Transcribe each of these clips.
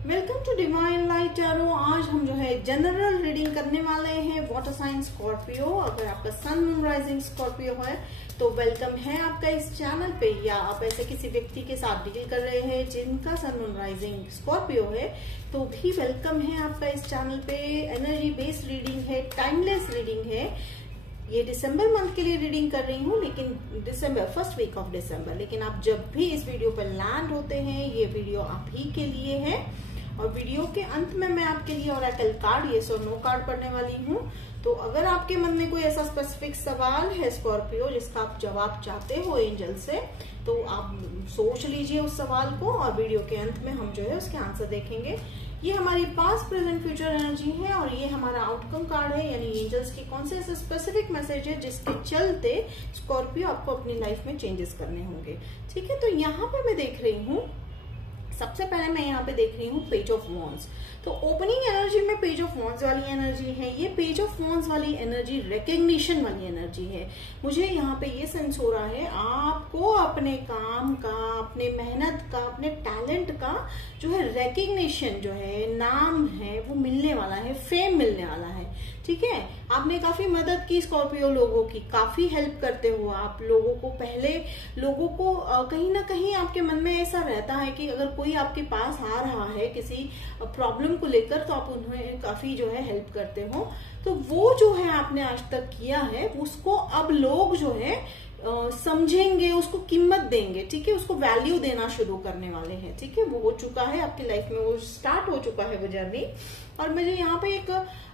Welcome to divine light tarot. आज हम जो है जनरल रीडिंग करने वाले हैं वाटर साइन स्कॉर्पियो। अगर आपका सन मून राइजिंग स्कॉर्पियो है तो वेलकम है आपका इस चैनल पे, या आप ऐसे किसी व्यक्ति के साथ डील कर रहे हैं जिनका सन मून राइजिंग स्कॉर्पियो है तो भी वेलकम है आपका इस चैनल पे। एनर्जी बेस्ड रीडिंग है, टाइमलेस रीडिंग है। ये दिसंबर मंथ के लिए रीडिंग कर रही हूँ, लेकिन दिसंबर फर्स्ट वीक ऑफ दिसंबर। लेकिन आप जब भी इस वीडियो पर लैंड होते हैं ये वीडियो आप ही के लिए है। और वीडियो के अंत में मैं आपके लिए ओरेकल कार्ड, येस और नो कार्ड पढ़ने वाली हूँ। तो अगर आपके मन में कोई ऐसा स्पेसिफिक सवाल है स्कॉर्पियो जिसका आप जवाब चाहते हो एंजल से, तो आप सोच लीजिए उस सवाल को और वीडियो के अंत में हम जो है उसके आंसर देखेंगे। ये हमारी पास्ट प्रेजेंट फ्यूचर एनर्जी है और ये हमारा आउटकम कार्ड है, यानी एंजल्स की कौन से ऐसे स्पेसिफिक मैसेज है जिसके चलते स्कॉर्पियो आपको अपनी लाइफ में चेंजेस करने होंगे। ठीक है, तो यहाँ पे मैं देख रही हूँ, सबसे पहले मैं यहाँ पे देख रही हूँ पेज ऑफ वॉन्ड्स। तो ओपनिंग एनर्जी में पेज ऑफ वॉन्ड्स वाली एनर्जी है। ये पेज ऑफ वॉन्ड्स वाली एनर्जी रिकग्निशन वाली एनर्जी है। मुझे यहाँ पे ये सेंस हो रहा है आपको अपने काम का, अपने मेहनत का, अपने टैलेंट का जो है रिकग्निशन, जो है नाम है वो मिलने वाला है, फेम मिलने वाला है। ठीक है, आपने काफी मदद की स्कॉर्पियो लोगों की, काफी हेल्प करते हो आप लोगों को। पहले लोगों को कहीं ना कहीं आपके मन में ऐसा रहता है कि अगर कोई आपके पास आ रहा है किसी प्रॉब्लम को लेकर तो आप उन्हें काफी जो है हेल्प करते हो। तो वो जो है आपने आज तक किया है उसको अब लोग जो है समझेंगे, उसको कीमत देंगे। ठीक है, उसको वैल्यू देना शुरू करने वाले हैं। ठीक है, वो हो चुका है आपकी लाइफ में, वो स्टार्ट हो चुका है वो जर्नी। और मुझे यहाँ पे एक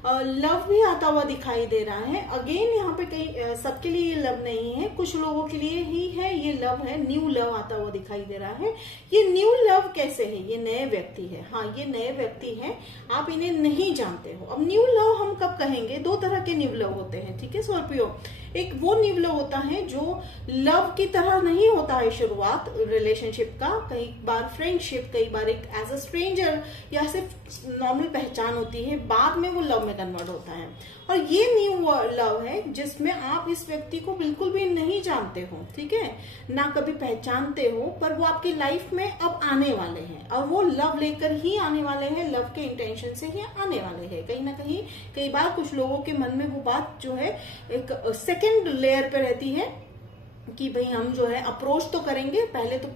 लव भी आता हुआ दिखाई दे रहा है। अगेन यहाँ पे कई सबके लिए ये लव नहीं है, कुछ लोगों के लिए ही है ये लव है। न्यू लव आता हुआ दिखाई दे रहा है। ये न्यू लव कैसे है? ये नए व्यक्ति है। हाँ, ये नए व्यक्ति हैं, आप इन्हें नहीं जानते हो। अब न्यू लव हम कब कहेंगे? दो तरह के न्यू लव होते हैं। ठीक है स्कॉर्पियो, एक वो न्यू लव होता है जो लव की तरह नहीं होता है शुरुआत रिलेशनशिप का, कई बार फ्रेंडशिप, कई बार एक एज अ स्ट्रेंजर या सिर्फ नॉर्मल पहचान होती है, बाद में वो लव में कन्वर्ट होता है। और ये न्यू लव है जिसमें आप इस व्यक्ति को बिल्कुल भी नहीं जानते हो, ठीक है, ना कभी पहचानते हो, पर वो आपकी लाइफ में अब आने वाले हैं और वो लव लेकर ही आने वाले हैं, लव के इंटेंशन से ही आने वाले हैं। कहीं ना कहीं कई बार कुछ लोगों के मन में वो बात जो है एक सेकेंड लेयर पे रहती है कि भाई हम जो है अप्रोच तो करेंगे, पहले तो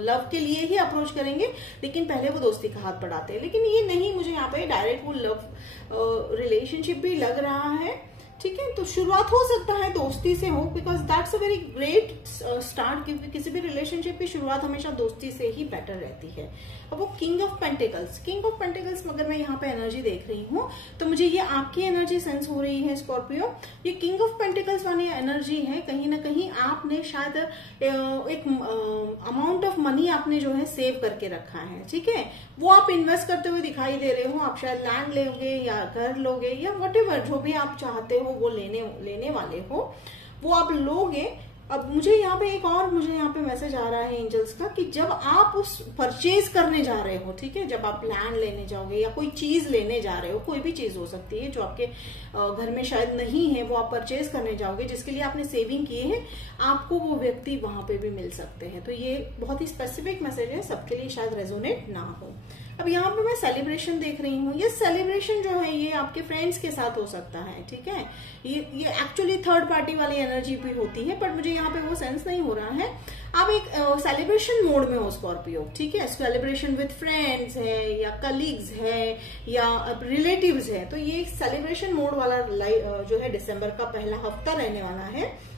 लव के लिए ही अप्रोच करेंगे, लेकिन पहले वो दोस्ती का हाथ बढ़ाते हैं। लेकिन ये नहीं, मुझे यहाँ पे डायरेक्ट वो लव रिलेशनशिप भी लग रहा है। ठीक है, तो शुरुआत हो सकता है दोस्ती से हो, because that's a very great start, क्योंकि किसी भी रिलेशनशिप की शुरुआत हमेशा दोस्ती से ही बेटर रहती है। अब वो किंग ऑफ पेंटिकल्स मगर मैं यहाँ पे एनर्जी देख रही हूँ तो मुझे ये आपकी एनर्जी सेंस हो रही है स्कॉर्पियो। ये किंग ऑफ पेंटिकल्स वाली एनर्जी है। कहीं ना कहीं आपने शायद एक अमाउंट ऑफ मनी आपने जो है सेव करके रखा है। ठीक है, वो आप इन्वेस्ट करते हुए दिखाई दे रहे हो। आप शायद लैंड लोगे या घर लोगे या व्हाटएवर जो भी आप चाहते हो वो लेने वाले हो, वो आप लोगे। अब मुझे यहाँ पे यहाँ पे मैसेज आ रहा है एंजल्स का कि जब आप उस परचेज करने जा रहे हो, ठीक है, जब आप लैंड लेने जाओगे या कोई चीज लेने जा रहे हो, कोई भी चीज हो सकती है जो आपके घर में शायद नहीं है, वो आप परचेज करने जाओगे जिसके लिए आपने सेविंग किए हैं, आपको वो व्यक्ति वहां पे भी मिल सकते हैं। तो ये बहुत ही स्पेसिफिक मैसेज है, सबके लिए शायद रेजोनेट ना हो। अब यहाँ पे मैं सेलिब्रेशन देख रही हूँ। ये सेलिब्रेशन जो है ये आपके फ्रेंड्स के साथ हो सकता है। ठीक है, ये एक्चुअली थर्ड पार्टी वाली एनर्जी भी होती है, पर मुझे यहाँ पे वो सेंस नहीं हो रहा है। आप एक सेलिब्रेशन मोड में हो स्कॉर्पियो। ठीक है, सेलिब्रेशन विद फ्रेंड्स है या कलीग्स है या रिलेटिव्स है, तो ये सेलिब्रेशन मोड वाला जो है दिसंबर का पहला हफ्ता रहने वाला है।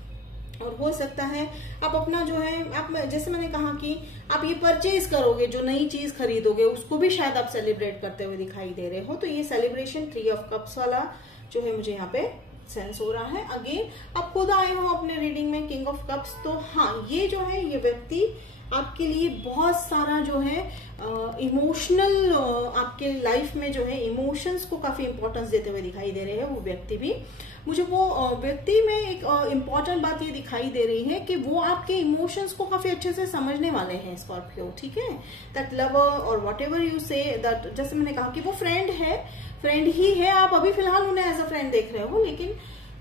और हो सकता है आप अपना जो है, आप जैसे मैंने कहा कि आप ये परचेज करोगे, जो नई चीज खरीदोगे उसको भी शायद आप सेलिब्रेट करते हुए दिखाई दे रहे हो। तो ये सेलिब्रेशन 3 ऑफ कप्स वाला जो है मुझे यहाँ पे सेंस हो रहा है। अगेन आप खुद आए हो अपने रीडिंग में किंग ऑफ कप्स, तो हाँ ये जो है ये व्यक्ति आपके लिए बहुत सारा जो है इमोशनल, आपके लाइफ में जो है इमोशंस को काफी इंपॉर्टेंस देते हुए दिखाई दे रहे हैं वो व्यक्ति भी। मुझे वो व्यक्ति में एक इम्पॉर्टेंट बात ये दिखाई दे रही है कि वो आपके इमोशंस को काफी अच्छे से समझने वाले हैं स्कॉर्पियो। ठीक है, दैट लवर और what ever you say that, जैसे मैंने कहा कि वो फ्रेंड ही है, आप अभी फिलहाल उन्हें एज अ फ्रेंड देख रहे हो, लेकिन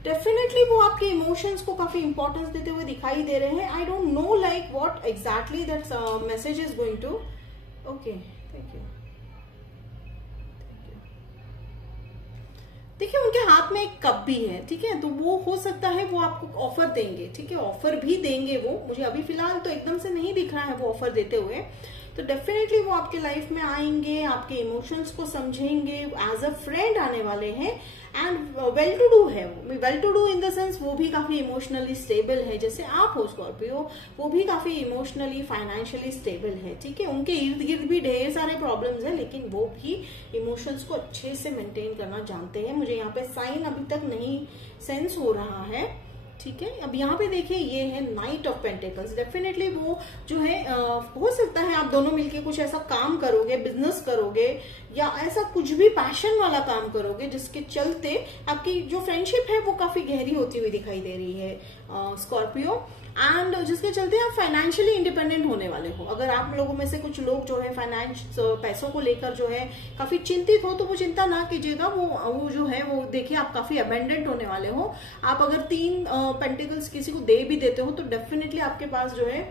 डेफिनेटली वो आपके इमोशंस को काफी इंपॉर्टेंस देते हुए दिखाई दे रहे हैं। I don't know like what exactly that message is going to. Okay, thank you. देखिए उनके हाथ में एक कप भी है, ठीक है, तो वो हो सकता है वो आपको ऑफर देंगे, ठीक है, ऑफर भी देंगे वो, मुझे अभी फिलहाल तो एकदम से नहीं दिख रहा है वो ऑफर देते हुए। तो डेफिनेटली वो आपके लाइफ में आएंगे, आपके इमोशंस को समझेंगे, एज अ फ्रेंड आने वाले हैं, एंड वेल टू डू है वो, well to do in the sense वो भी काफी इमोशनली स्टेबल है, जैसे आप हो स्कॉर्पियो, वो भी काफी इमोशनली फाइनेंशियली स्टेबल है, ठीक है। उनके इर्द गिर्द भी ढेर सारे प्रॉब्लम्स है, लेकिन वो भी इमोशंस को अच्छे से मेंटेन करना जानते हैं। मुझे यहाँ पे साइन अभी तक नहीं सेंस हो रहा है, ठीक है। अब यहाँ पे देखिए ये है नाइट ऑफ पेंटिकल्स, डेफिनेटली वो जो है हो सकता है आप दोनों मिलके कुछ ऐसा काम करोगे, बिजनेस करोगे या ऐसा कुछ भी पैशन वाला काम करोगे जिसके चलते आपकी जो फ्रेंडशिप है वो काफी गहरी होती हुई दिखाई दे रही है स्कॉर्पियो, एंड जिसके चलते आप फाइनेंशियली इंडिपेंडेंट होने वाले हो। अगर आप लोगों में से कुछ लोग जो है फाइनेंस पैसों को लेकर जो है काफी चिंतित हो, तो वो चिंता ना कीजिएगा, वो जो है वो देखिए आप काफी अबेंडेंट होने वाले हो। आप अगर 3 पेंटिकल्स किसी को दे भी देते हो तो डेफिनेटली आपके पास जो है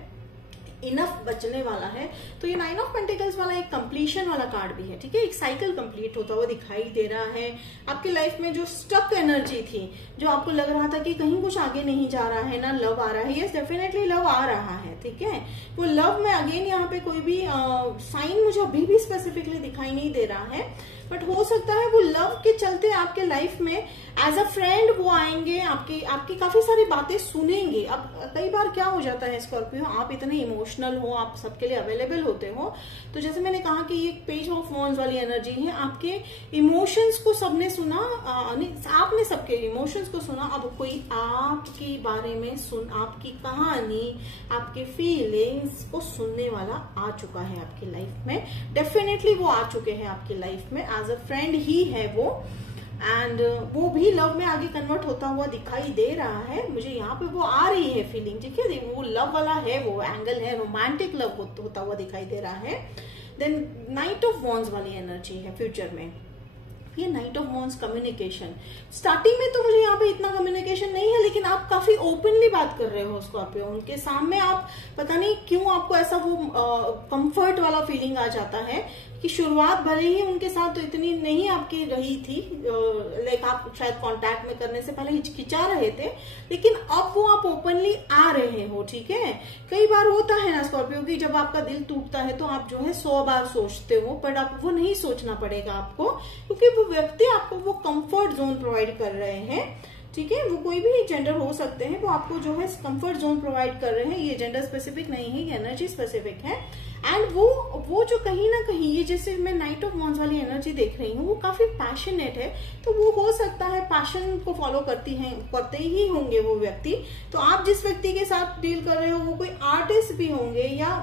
इनफ बचने वाला है। तो ये 9 ऑफ पेंटिकल्स वाला एक कंप्लीशन वाला कार्ड भी है, ठीक है, एक साइकिल कंप्लीट होता हुआ दिखाई दे रहा है। आपकी लाइफ में जो स्टक एनर्जी थी, जो आपको लग रहा था कि कहीं कुछ आगे नहीं जा रहा है, ना लव आ रहा है, यस डेफिनेटली लव आ रहा है, ठीक है। वो लव में अगेन यहाँ पे कोई भी साइन मुझे अभी भी स्पेसिफिकली दिखाई नहीं दे रहा है, बट हो सकता है वो लव के चलते आपके लाइफ में एज अ फ्रेंड वो आएंगे, आपकी काफी सारी बातें सुनेंगे। अब कई बार क्या हो जाता है स्कॉर्पियो, आप इतने इमोशनल हो, आप सबके लिए अवेलेबल होते हो, तो जैसे मैंने कहा कि ये पेज ऑफ वॉन्ड्स वाली एनर्जी है, आपके इमोशंस को सबने सुना, आपने सबके इमोशंस को सुना, अब कोई आपके बारे में आपकी कहानी, आपके फीलिंग्स को सुनने वाला आ चुका है आपकी लाइफ में। डेफिनेटली वो आ चुके हैं आपकी लाइफ में, एज अ फ्रेंड ही है वो, एंड वो भी लव में आगे कन्वर्ट होता हुआ दिखाई दे रहा है। मुझे यहाँ पे वो आ रही है फीलिंग, ठीक है, वो लव वाला है, वो एंगल है, रोमांटिक लव होता हुआ दिखाई दे रहा है। देन नाइट ऑफ वॉन्ड्स वाली एनर्जी है फ्यूचर में, ये night of wands communication. Starting में तो मुझे यहाँ पे इतना कम्युनिकेशन नहीं है, लेकिन आप काफी ओपनली बात कर रहे हो स्कॉर्पियो, उनके सामने आप पता नहीं क्यों आपको ऐसा वो कंफर्ट वाला फीलिंग आ जाता है कि शुरुआत भले ही उनके साथ तो इतनी नहीं आपकी रही थी, लाइक आप शायद कांटेक्ट में करने से पहले हिचकिचा रहे थे, लेकिन अब वो आप ओपनली आ रहे हो, ठीक है। कई बार होता है ना स्कॉर्पियो कि जब आपका दिल टूटता है तो आप जो है 100 बार सोचते हो, बट आप वो नहीं सोचना पड़ेगा आपको, क्योंकि वो व्यक्ति आपको वो कंफर्ट जोन प्रोवाइड कर रहे हैं, ठीक है। वो कोई भी जेंडर हो सकते हैं, वो आपको जो है कंफर्ट जोन प्रोवाइड कर रहे हैं। ये जेंडर स्पेसिफिक नहीं है, ये एनर्जी स्पेसिफिक है, एंड वो जो कहीं ना कहीं ये जैसे मैं नाइट ऑफ वॉन्ड्स वाली एनर्जी देख रही हूँ, वो काफी पैशनेट है, तो वो हो सकता है पैशन को फॉलो करते ही होंगे वो व्यक्ति। तो आप जिस व्यक्ति के साथ डील कर रहे हो वो कोई आर्टिस्ट भी होंगे, या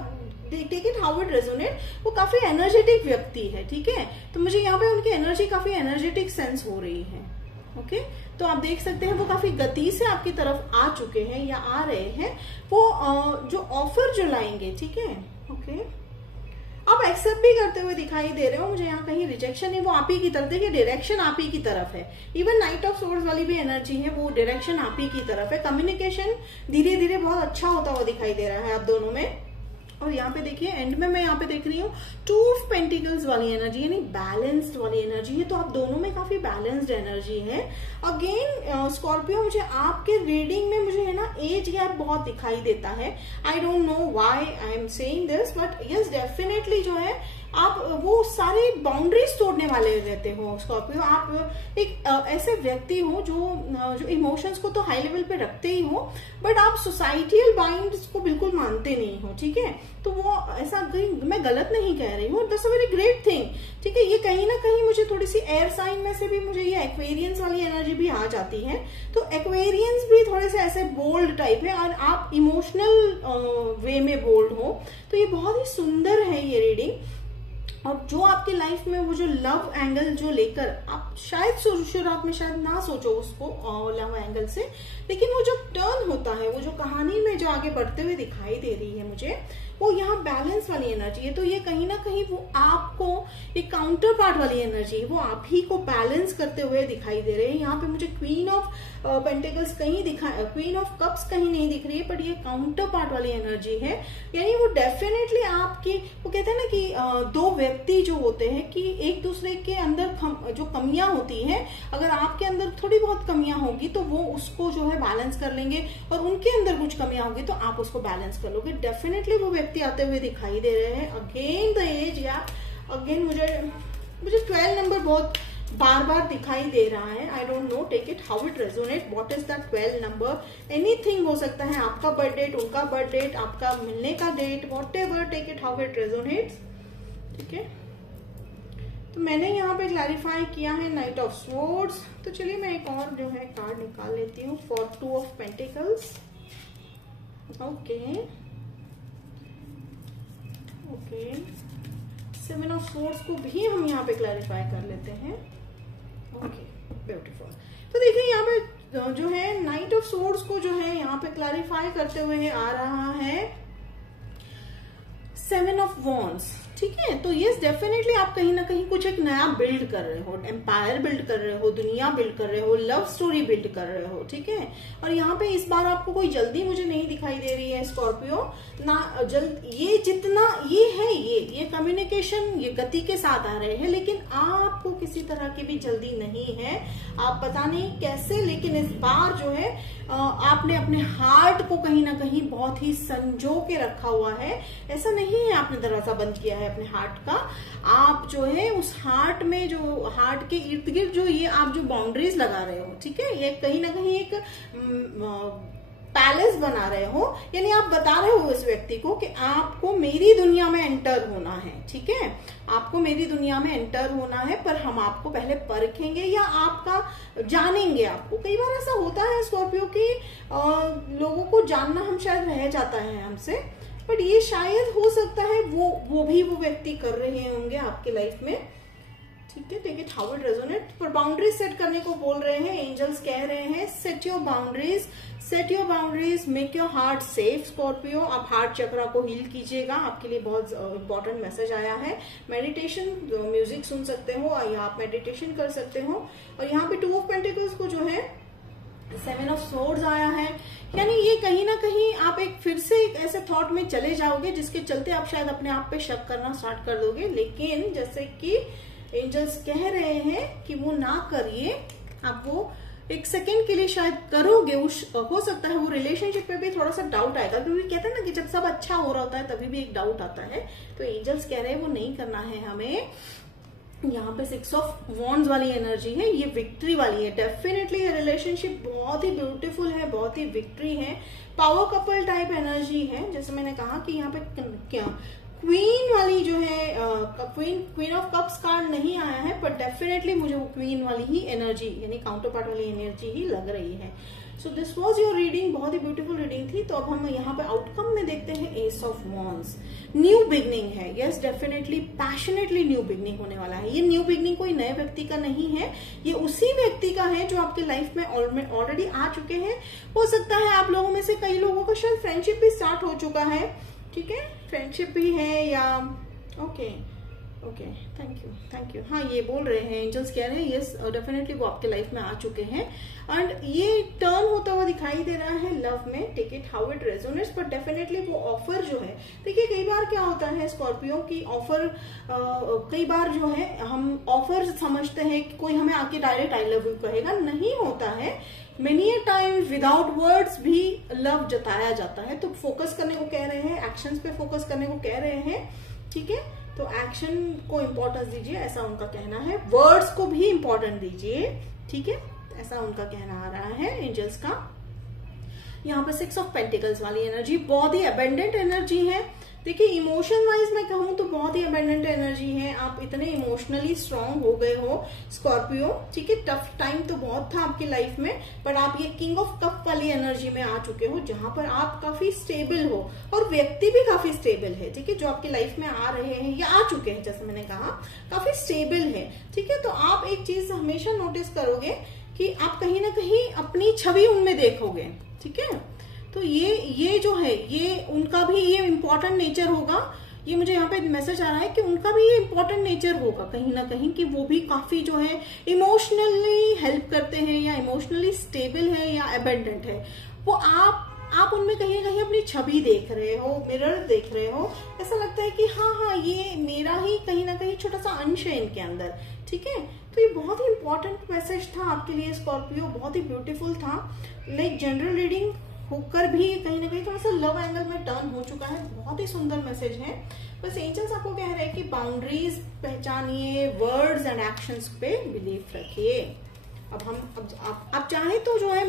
take it how it resonate, वो काफी एनर्जेटिक व्यक्ति है, ठीक है। तो मुझे यहाँ पे उनकी एनर्जी काफी एनर्जेटिक सेंस हो रही है, ओके। तो आप देख सकते हैं वो काफी गति से आपकी तरफ आ चुके हैं या आ रहे हैं, वो जो ऑफर जो लाएंगे, ठीक है, ओके। आप एक्सेप्ट भी करते हुए दिखाई दे रहे हो, मुझे यहाँ कहीं रिजेक्शन नहीं, वो आप ही की तरफ, देखिए डायरेक्शन आप ही की तरफ है। इवन नाइट ऑफ सोर्ड्स वाली भी एनर्जी है, वो डायरेक्शन आप ही की तरफ है। कम्युनिकेशन धीरे धीरे बहुत अच्छा होता हुआ दिखाई दे रहा है आप दोनों में। और यहाँ पे देखिए एंड में मैं यहाँ पे देख रही हूँ 2 ऑफ पेंटिकल्स वाली एनर्जी, यानी बैलेंस्ड वाली एनर्जी है, तो आप दोनों में काफी बैलेंस्ड एनर्जी है। अगेन स्कॉर्पियो, मुझे आपके रीडिंग में मुझे है ना एज गैप बहुत दिखाई देता है। I don't know why I am saying this, but yes definitely जो है आप वो सारे बाउंड्रीज तोड़ने वाले रहते हो स्कॉर्पियो। आप एक ऐसे व्यक्ति हो जो इमोशंस को तो हाई लेवल पे रखते ही हो, बट आप सोसाइटियल बाइंड्स को बिल्कुल मानते नहीं हो, ठीक है। तो वो ऐसा मैं गलत नहीं कह रही हूँ, that's a very great thing, ठीक है। ये कहीं ना कहीं मुझे थोड़ी सी एयर साइन में से भी मुझे ये एक्वेरियंस वाली एनर्जी भी आ जाती है। तो एक्वेरियंस भी थोड़े से ऐसे बोल्ड टाइप है, और आप इमोशनल वे में बोल्ड हो, तो ये बहुत ही सुंदर है ये रीडिंग। और जो आपकी लाइफ में वो जो लव एंगल जो लेकर आप शायद शुरुआत में शायद ना सोचो उसको लव एंगल से, लेकिन वो जो टर्न होता है, वो जो कहानी में जो आगे बढ़ते हुए दिखाई दे रही है मुझे, वो यहाँ बैलेंस वाली एनर्जी है। तो ये कहीं ना कहीं वो आपको एक काउंटर पार्ट वाली एनर्जी है, वो आप ही को बैलेंस करते हुए दिखाई दे रहे हैं। यहाँ पे मुझे क्वीन ऑफ पेंटिकल्स कहीं दिखाई, क्वीन ऑफ कप्स कहीं नहीं दिख रही है, बट ये काउंटर पार्ट वाली एनर्जी है। यानी वो डेफिनेटली आपकी, वो कहते हैं ना कि दो व्यक्ति जो होते हैं कि एक दूसरे के अंदर जो कमियां होती हैं, अगर आपके अंदर थोड़ी बहुत कमियां होगी तो वो उसको जो है बैलेंस कर लेंगे, और उनके अंदर कुछ कमियां होगी तो आप उसको बैलेंस कर लोगे। डेफिनेटली वो व्यक्ति आते हुए दिखाई दे रहे हैं। अगेन द एज, या अगेन मुझे 12 नंबर बहुत बार बार दिखाई दे रहा है। I don't know, take it how it resonate, what is that 12 number. Anything हो सकता है, आपका बर्थ डेट, उनका बर्थ डेट, आपका मिलने का date, whatever, take it how it resonates. ठीक है, तो मैंने यहाँ पे क्लैरिफाई किया है नाइट ऑफ स्वॉर्ड्स। तो चलिए मैं एक और जो है कार्ड निकाल लेती हूँ for 2 of pentacles. Okay, 7 of swords को भी हम यहाँ पे क्लैरिफाई कर लेते हैं। Okay, beautiful. तो देखिए यहाँ पे जो है नाइट ऑफ स्वॉर्ड्स को जो है यहाँ पे क्लैरिफाई करते हुए आ रहा है 7 ऑफ वॉन्ड्स। ठीक है, तो यस डेफिनेटली आप कहीं ना कहीं कुछ एक नया बिल्ड कर रहे हो, एम्पायर बिल्ड कर रहे हो, दुनिया बिल्ड कर रहे हो, लव स्टोरी बिल्ड कर रहे हो। ठीक है, और यहाँ पे इस बार आपको कोई जल्दी मुझे नहीं दिखाई दे रही है स्कॉर्पियो ना, ये जितना ये है, ये कम्युनिकेशन, ये गति के साथ आ रहे हैं, लेकिन आपको किसी तरह की भी जल्दी नहीं है। आप पता नहीं कैसे, लेकिन इस बार जो है आपने अपने हार्ट को कहीं ना कहीं बहुत ही संजो के रखा हुआ है। ऐसा नहीं है आपने दरवाजा बंद किया है अपने हार्ट का, आप जो है उस हार्ट में, जो हार्ट के इर्द गिर्द जो ये आप जो बाउंड्रीज लगा रहे हो, ठीक है, ये कहीं ना कहीं एक पैलेस बना रहे हो। यानी आप बता रहे हो इस व्यक्ति को कि आपको मेरी दुनिया में एंटर होना है। ठीक है, आपको मेरी दुनिया में एंटर होना है, पर हम आपको पहले परखेंगे या आपका जानेंगे आपको। कई बार ऐसा होता है स्कॉर्पियो की लोगों को जानना हम शायद रह जाता है हमसे, बट ये शायद हो सकता है वो व्यक्ति कर रहे होंगे आपके लाइफ में। ठीक है, take it how it resonate. पर बाउंड्रीज सेट करने को बोल रहे हैं, एंजल्स कह रहे हैं set your boundaries, set your boundaries, make your heart safe Scorpio. आप हार्ट चक्रा को हील कीजिएगा, आपके लिए बहुत इंपॉर्टेंट मैसेज आया है। मेडिटेशन, म्यूजिक सुन सकते हो या आप मेडिटेशन कर सकते हो। और यहाँ पे 2 ऑफ पेंटिकल्स को जो है 7 ऑफ स्वॉर्ड्स आया है। यानी ये कहीं ना कहीं आप एक फिर से एक ऐसे थॉट में चले जाओगे जिसके चलते आप शायद अपने आप पे शक करना स्टार्ट कर दोगे, लेकिन जैसे कि एंजल्स कह रहे हैं कि वो ना करिए, आप वो एक सेकेंड के लिए शायद करोगे, हो सकता है वो रिलेशनशिप पे भी थोड़ा सा डाउट आएगा, क्योंकि कहते हैं ना कि जब सब अच्छा हो रहा होता है तभी भी एक डाउट आता है। तो एंजल्स कह रहे हैं वो नहीं करना है हमें। यहाँ पे 6 ऑफ वॉन्ड्स वाली एनर्जी है, ये विक्ट्री वाली है। डेफिनेटली ये रिलेशनशिप बहुत ही ब्यूटीफुल है, बहुत ही विक्ट्री है, पावर कपल टाइप एनर्जी है। जैसे मैंने कहा कि यहाँ पे क्वीन वाली जो है, क्वीन ऑफ कप्स कार्ड नहीं आया है, पर डेफिनेटली मुझे वो क्वीन वाली ही एनर्जी यानी काउंटर पार्ट वाली एनर्जी ही लग रही है। So this was your reading, बहुत ही ब्यूटीफुल रीडिंग थी। तो अब हम यहाँ पे आउटकम में देखते हैं ace of wands. New beginning है, yes definitely passionately new beginning होने वाला है। ये न्यू बिगनिंग कोई नए व्यक्ति का नहीं है, ये उसी व्यक्ति का है जो आपके लाइफ में ऑलरेडी आ चुके हैं। हो सकता है आप लोगों में से कई लोगों का शायद फ्रेंडशिप भी स्टार्ट हो चुका है। ठीक है, फ्रेंडशिप भी है या ओके, थैंक यू। हाँ, ये बोल रहे हैं एंजल्स कह रहे हैं यस डेफिनेटली वो आपके लाइफ में आ चुके हैं, एंड ये टर्न होता हुआ दिखाई दे रहा है लव में। Take it how it resonates. पर डेफिनेटली वो ऑफर जो है, देखिए कई बार क्या होता है स्कॉर्पियो की ऑफर, कई बार जो है हम ऑफर समझते हैं कि कोई हमें आके डायरेक्ट आई लव यू कहेगा, नहीं होता है। मेनी ए टाइम विदाउट वर्ड्स भी लव जताया जाता है। तो फोकस करने को कह रहे हैं, एक्शंस पे फोकस करने को कह रहे हैं। ठीक है, तो एक्शन को इंपॉर्टेंस दीजिए, ऐसा उनका कहना है। वर्ड्स को भी इंपॉर्टेंट दीजिए, ठीक है, ऐसा उनका कहना आ रहा है एंजल्स का। यहाँ पे 6 ऑफ पेंटिकल्स वाली एनर्जी बहुत ही अबेंडेंट एनर्जी है। देखिए इमोशन वाइज मैं कहूँ तो बहुत ही अबेंडेंट एनर्जी है। आप इतने इमोशनली स्ट्रांग हो गए हो स्कॉर्पियो। ठीक है, टफ टाइम तो बहुत था आपकी लाइफ में, बट आप ये किंग ऑफ कप वाली एनर्जी में आ चुके हो, जहां पर आप काफी स्टेबल हो और व्यक्ति भी काफी स्टेबल है। ठीक है, जो आपकी लाइफ में आ रहे हैं या आ चुके हैं, जैसे मैंने कहा काफी स्टेबल है। ठीक है, तो आप एक चीज हमेशा नोटिस करोगे कि आप कहीं ना कहीं अपनी छवि उनमें देखोगे। ठीक है, तो ये जो है ये उनका भी ये इम्पोर्टेंट नेचर होगा। ये मुझे यहाँ पे मैसेज आ रहा है कि उनका भी ये इम्पोर्टेंट नेचर होगा कहीं ना कहीं, कि वो भी काफी जो है इमोशनली हेल्प करते हैं या इमोशनली स्टेबल है या अबेंडेंट है। वो आप उनमें कहीं ना कहीं अपनी छवि देख रहे हो, मिरर देख रहे हो। ऐसा लगता है कि हाँ ये मेरा ही कहीं ना कहीं छोटा सा अंश है इनके अंदर। ठीक है, तो ये बहुत ही इंपॉर्टेंट मैसेज था आपके लिए स्कॉर्पियो, बहुत ही ब्यूटीफुल था। लाइक जनरल रीडिंग होकर भी कहीं ना कहीं थोड़ा सा लव एंगल में टर्न हो चुका है। बहुत ही सुंदर मैसेज है। बस एंजल्स आपको कह रहे हैं कि बाउंड्रीज पहचानिए, वर्ड्स एंड एक्शंस पे बिलीव रखिए। अब आप चाहे तो जो है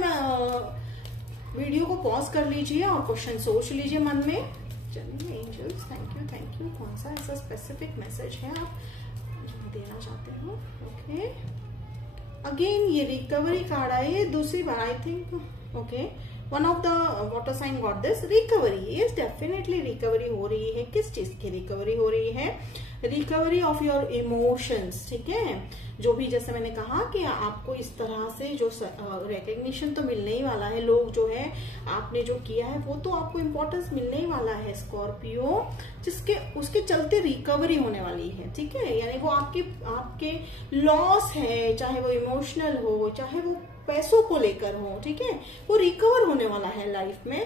वीडियो को पॉज कर लीजिए और क्वेश्चन सोच लीजिए मन में। चलिए एंजल्स, थैंक यू। कौन सा ऐसा स्पेसिफिक मैसेज है आप देना चाहते हो? ओके, अगेन ये रिकवरी कार्ड आई है दूसरी बार, I think. Okay, one of the water sign got this recovery. Yes, definitely recovery हो रही है। किस चीज की रिकवरी हो रही है? Recovery of your emotions. ठीक है, जो भी जैसे मैंने कहा कि आपको इस तरह से जो रिकग्निशन तो मिलने ही वाला है। लोग जो है आपने जो किया है वो तो आपको इम्पोर्टेंस मिलने ही वाला है स्कॉर्पियो, जिसके उसके चलते रिकवरी होने वाली है। ठीक है, यानी वो आपके लॉस है, चाहे वो इमोशनल हो, चाहे वो पैसों को लेकर हो। ठीक है, वो रिकवर होने वाला है लाइफ में।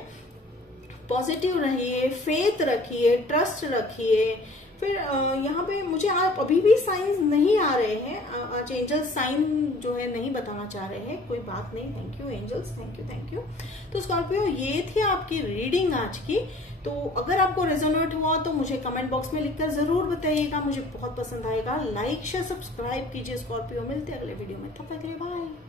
पॉजिटिव रहिए, फेथ रखिए, ट्रस्ट रखिए। फिर यहाँ पे मुझे आप अभी भी साइंस नहीं आ रहे हैं, आज एंजल्स साइन जो है नहीं बताना चाह रहे हैं। कोई बात नहीं, thank you angels, thank you. तो स्कॉर्पियो ये थी आपकी रीडिंग आज की। तो अगर आपको रेजोनेट हुआ तो मुझे कमेंट बॉक्स में लिखकर जरूर बताइएगा, मुझे बहुत पसंद आएगा। लाइक शेयर सब्सक्राइब कीजिए स्कॉर्पियो। मिलते हैं अगले वीडियो में, तब तक के लिए बाय।